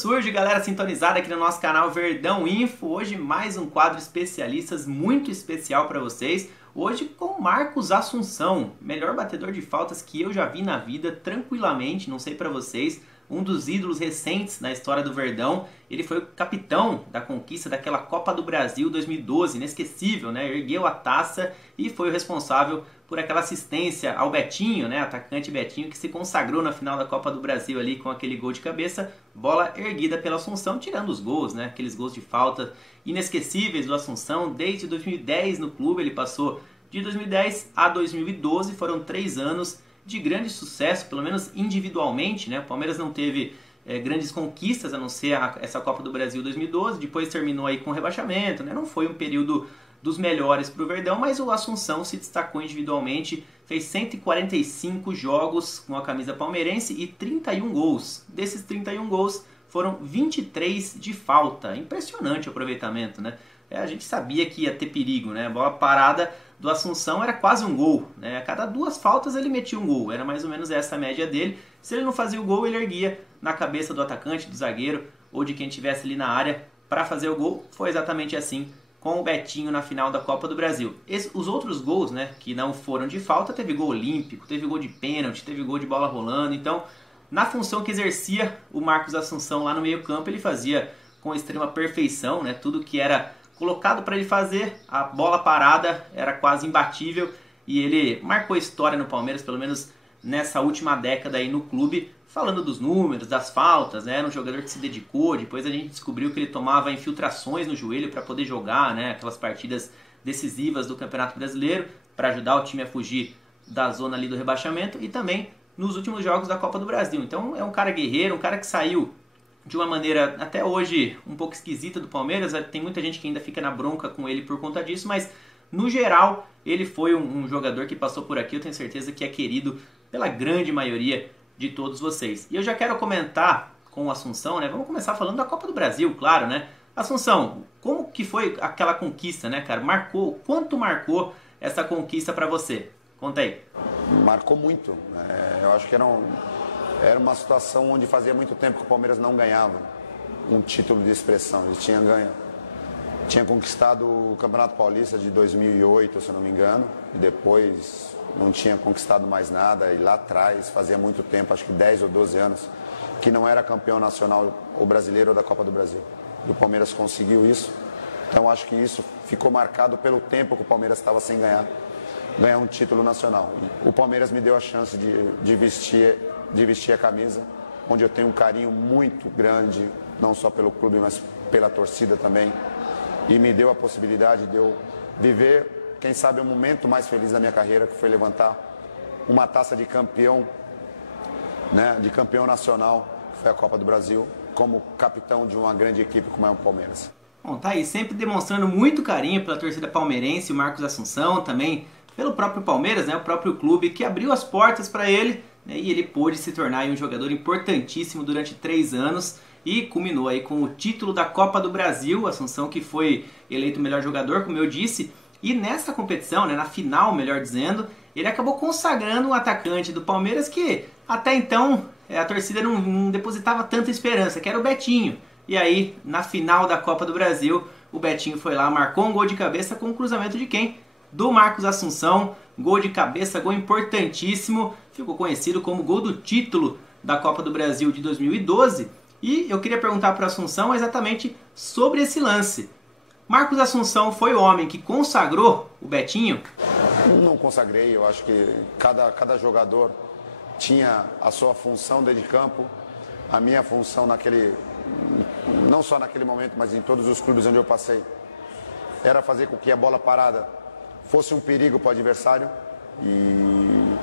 surge, galera sintonizada aqui no nosso canal Verdão Info. Hoje mais um quadro especialistas muito especial para vocês. Hoje com Marcos Assunção, melhor batedor de faltas que eu já vi na vida, tranquilamente, não sei para vocês. Um dos ídolos recentes na história do Verdão. Ele foi o capitão da conquista daquela Copa do Brasil 2012, inesquecível, né? Ergueu a taça e foi o responsável por aquela assistência ao Betinho, né? Atacante Betinho, que se consagrou na final da Copa do Brasil ali com aquele gol de cabeça, bola erguida pela Assunção, tirando os gols, né? Aqueles gols de falta inesquecíveis do Assunção. Desde 2010 no clube, ele passou de 2010 a 2012, foram 3 anos de grande sucesso, pelo menos individualmente, né? O Palmeiras não teve grandes conquistas, a não ser essa Copa do Brasil 2012, depois terminou aí com rebaixamento, né? Não foi um período dos melhores para o Verdão, mas o Assunção se destacou individualmente, fez 145 jogos com a camisa palmeirense e 31 gols. Desses 31 gols, foram 23 de falta. Impressionante o aproveitamento, né? A gente sabia que ia ter perigo, né? A bola parada do Assunção era quase um gol, né? A cada 2 faltas ele metia um gol, era mais ou menos essa a média dele. Se ele não fazia o gol, ele erguia na cabeça do atacante, do zagueiro ou de quem estivesse ali na área para fazer o gol. Foi exatamente assim com o Betinho na final da Copa do Brasil. Os outros gols, né, que não foram de falta, teve gol olímpico, teve gol de pênalti, teve gol de bola rolando. Então, na função que exercia o Marcos Assunção lá no meio campo, ele fazia com extrema perfeição, né? Tudo que era colocado para ele fazer, a bola parada era quase imbatível e ele marcou história no Palmeiras, pelo menos nessa última década aí no clube, falando dos números, das faltas, né? Era um jogador que se dedicou. Depois a gente descobriu que ele tomava infiltrações no joelho para poder jogar, né? Aquelas partidas decisivas do Campeonato Brasileiro para ajudar o time a fugir da zona ali do rebaixamento e também nos últimos jogos da Copa do Brasil. Então é um cara guerreiro, um cara que saiu de uma maneira até hoje um pouco esquisita do Palmeiras. Tem muita gente que ainda fica na bronca com ele por conta disso, mas no geral ele foi um jogador que passou por aqui. Eu tenho certeza que é querido pela grande maioria de todos vocês. E eu já quero comentar com o Assunção, né? Vamos começar falando da Copa do Brasil, claro, né? Assunção, como que foi aquela conquista, né, cara? Quanto marcou essa conquista para você? Conta aí. Marcou muito. Eu acho que era uma situação onde fazia muito tempo que o Palmeiras não ganhava um título de expressão. Ele tinha conquistado o Campeonato Paulista de 2008, se eu não me engano, e depois não tinha conquistado mais nada. E lá atrás, fazia muito tempo, acho que 10 ou 12 anos, que não era campeão nacional ou brasileiro ou da Copa do Brasil. E o Palmeiras conseguiu isso. Então acho que isso ficou marcado pelo tempo que o Palmeiras estava sem ganhar um título nacional. O Palmeiras me deu a chance de vestir a camisa, onde eu tenho um carinho muito grande, não só pelo clube, mas pela torcida também. E me deu a possibilidade de eu viver, quem sabe, o momento mais feliz da minha carreira, que foi levantar uma taça de campeão, né, de campeão nacional, que foi a Copa do Brasil, como capitão de uma grande equipe como é o Palmeiras. Bom, tá aí, sempre demonstrando muito carinho pela torcida palmeirense, o Marcos Assunção, também pelo próprio Palmeiras, né, o próprio clube que abriu as portas para ele, né, e ele pôde se tornar um jogador importantíssimo durante 3 anos e culminou aí com o título da Copa do Brasil. Assunção que foi eleito o melhor jogador, como eu disse, e nessa competição, né, na final, melhor dizendo, ele acabou consagrando um atacante do Palmeiras que até então a torcida não depositava tanta esperança, que era o Betinho. E aí, na final da Copa do Brasil, o Betinho foi lá, marcou um gol de cabeça com o cruzamento de quem? Do Marcos Assunção. Gol de cabeça, gol importantíssimo, ficou conhecido como gol do título da Copa do Brasil de 2012. E eu queria perguntar para o Assunção exatamente sobre esse lance. Marcos Assunção foi o homem que consagrou o Betinho? Não consagrei, eu acho que cada jogador tinha a sua função dentro de campo. A minha função não só naquele momento, mas em todos os clubes onde eu passei, era fazer com que a bola parada fosse um perigo para o adversário, e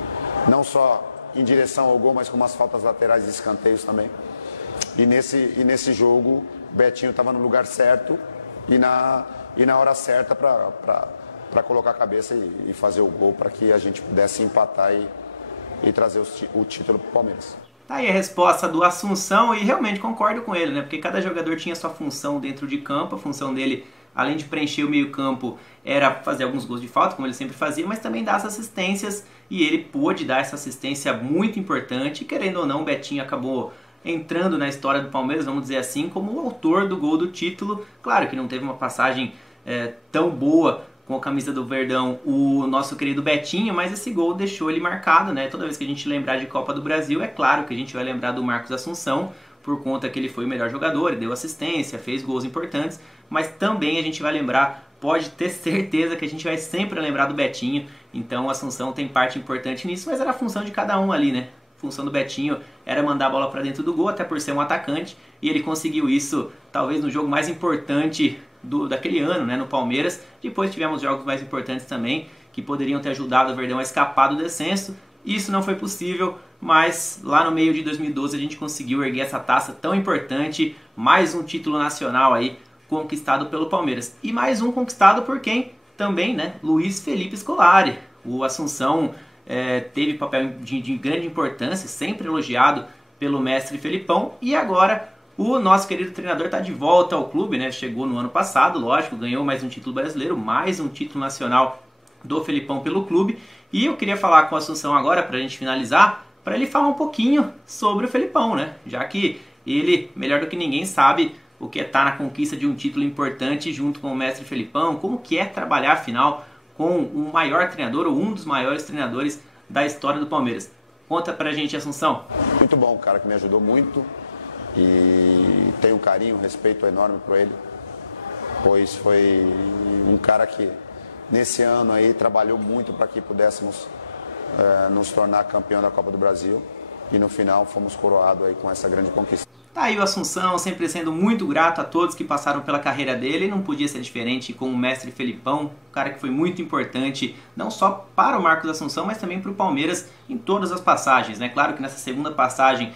não só em direção ao gol, mas com umas faltas laterais e escanteios também. E nesse jogo, Betinho estava no lugar certo e na hora certa para colocar a cabeça e fazer o gol para que a gente pudesse empatar e trazer o título para o Palmeiras. Tá aí a resposta do Assunção e realmente concordo com ele, né? Porque cada jogador tinha sua função dentro de campo. A função dele, além de preencher o meio-campo, era fazer alguns gols de falta, como ele sempre fazia, mas também dar as assistências, e ele pôde dar essa assistência muito importante. Querendo ou não, o Betinho acabou entrando na história do Palmeiras, vamos dizer assim, como o autor do gol do título. Claro que não teve uma passagem tão boa com a camisa do Verdão, o nosso querido Betinho, mas esse gol deixou ele marcado, né? Toda vez que a gente lembrar de Copa do Brasil, é claro que a gente vai lembrar do Marcos Assunção, por conta que ele foi o melhor jogador, deu assistência, fez gols importantes, mas também a gente vai lembrar, pode ter certeza que a gente vai sempre lembrar do Betinho. Então o Assunção tem parte importante nisso, mas era a função de cada um ali, né? A função do Betinho era mandar a bola para dentro do gol, até por ser um atacante, e ele conseguiu isso talvez no jogo mais importante daquele ano, né, no Palmeiras. Depois tivemos jogos mais importantes também, que poderiam ter ajudado o Verdão a escapar do descenso. Isso não foi possível, mas lá no meio de 2012 a gente conseguiu erguer essa taça tão importante, mais um título nacional aí conquistado pelo Palmeiras. E mais um conquistado por quem? Também, né? Luiz Felipe Scolari. O Assunção teve papel de grande importância, sempre elogiado pelo mestre Felipão, e agora o nosso querido treinador está de volta ao clube, né? Chegou no ano passado, lógico, ganhou mais um título brasileiro, mais um título nacional do Felipão pelo clube. E eu queria falar com o Assunção agora, para a gente finalizar, para ele falar um pouquinho sobre o Felipão, né? Já que ele, melhor do que ninguém, sabe o que é estar na conquista de um título importante junto com o mestre Felipão, como que é trabalhar, afinal, com o maior treinador, ou um dos maiores treinadores da história do Palmeiras. Conta pra gente, Assunção. Muito bom, cara, que me ajudou muito e tenho um carinho, um respeito enorme por ele, pois foi um cara que nesse ano aí trabalhou muito para que pudéssemos nos tornar campeão da Copa do Brasil e no final fomos coroados aí com essa grande conquista. Tá aí o Assunção, sempre sendo muito grato a todos que passaram pela carreira dele. Não podia ser diferente com o mestre Felipão, um cara que foi muito importante, não só para o Marcos Assunção, mas também para o Palmeiras em todas as passagens, né? Claro que nessa segunda passagem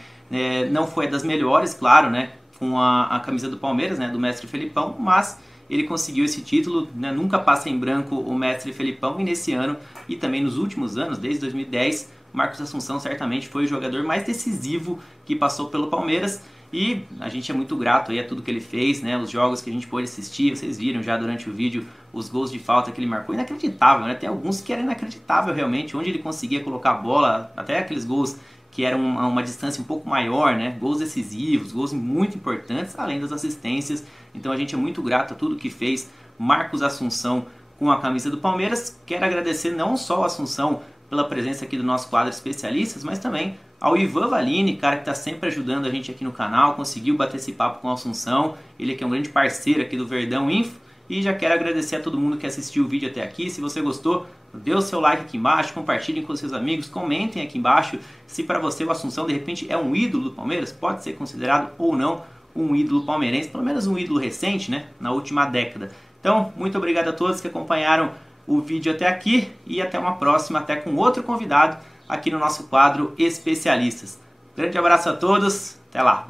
não foi das melhores, claro, né? Com a camisa do Palmeiras, né? Do mestre Felipão, mas ele conseguiu esse título, né? Nunca passa em branco o mestre Felipão, e nesse ano e também nos últimos anos, desde 2010, Marcos Assunção certamente foi o jogador mais decisivo que passou pelo Palmeiras. E a gente é muito grato aí a tudo que ele fez, né? Os jogos que a gente pôde assistir, vocês viram já durante o vídeo os gols de falta que ele marcou, inacreditável, né? Tem alguns que era inacreditável realmente, onde ele conseguia colocar a bola, até aqueles gols que eram uma distância um pouco maior, né? Gols decisivos, gols muito importantes, além das assistências. Então a gente é muito grato a tudo que fez Marcos Assunção com a camisa do Palmeiras. Quero agradecer não só o Assunção pela presença aqui do nosso quadro Especialistas, mas também ao Ivan Valini, cara que está sempre ajudando a gente aqui no canal, conseguiu bater esse papo com o Assunção, ele que é um grande parceiro aqui do Verdão Info. E já quero agradecer a todo mundo que assistiu o vídeo até aqui. Se você gostou, dê o seu like aqui embaixo, compartilhem com seus amigos, comentem aqui embaixo se para você o Assunção de repente é um ídolo do Palmeiras, pode ser considerado ou não um ídolo palmeirense, pelo menos um ídolo recente, né, na última década. Então, muito obrigado a todos que acompanharam o vídeo até aqui e até uma próxima, até com outro convidado aqui no nosso quadro Especialistas. Grande abraço a todos, até lá!